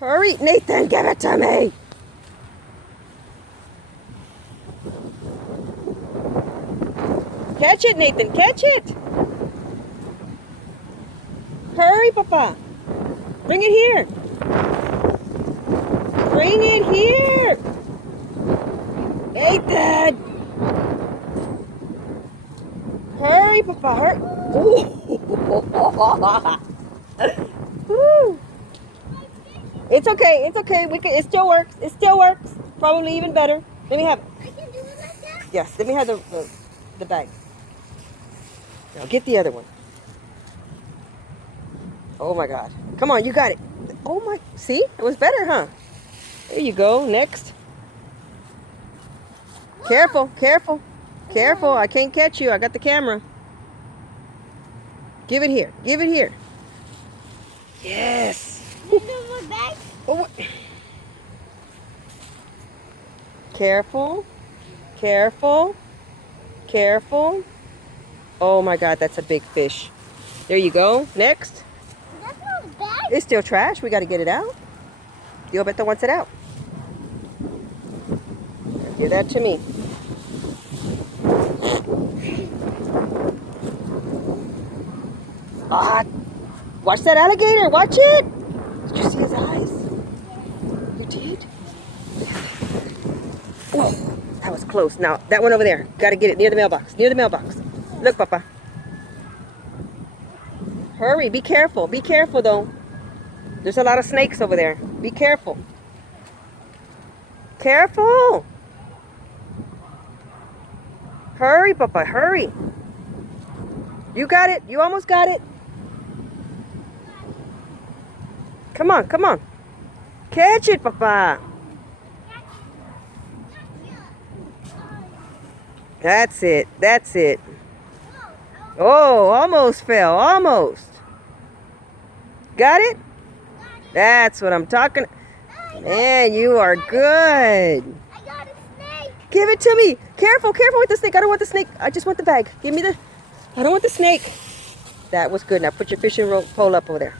Hurry, Nathan, give it to me. Catch it, Nathan, catch it. Hurry, Papa. Bring it here. Bring it here. Nathan. Hurry, Papa, hurry. Ooh. It's okay, it's okay. It still works. It still works. Probably even better. Let me have. I can do it like that? Yes, let me have the bag. Now get the other one. Oh my God. Come on, you got it. Oh my, see? It was better, huh? There you go, next. Careful, careful, careful. I can't catch you. I got the camera. Give it here, give it here. Yes. You do my bag? Oh. Careful, careful, careful. Oh my God, that's a big fish. There you go, next. That's not a bag. It's still trash. We got to get it out. Dioberto wants it out. Give that to me. Ah, watch that alligator. Watch it. Did you see his eyes? You did? Whoa, that was close. Now, that one over there. Got to get it near the mailbox. Near the mailbox. Look, Papa. Hurry. Be careful. Be careful, though. There's a lot of snakes over there. Be careful. Careful. Hurry, Papa, hurry. You got it. You almost got it. Come on, come on. Catch it, Papa. That's it. That's it. Oh, almost fell. Almost. Got it? That's what I'm talking. Man, you are good. I got a snake. Give it to me. Careful, careful with the snake. I don't want the snake. I just want the bag. Give me the. I don't want the snake. That was good. Now put your fishing pole up over there.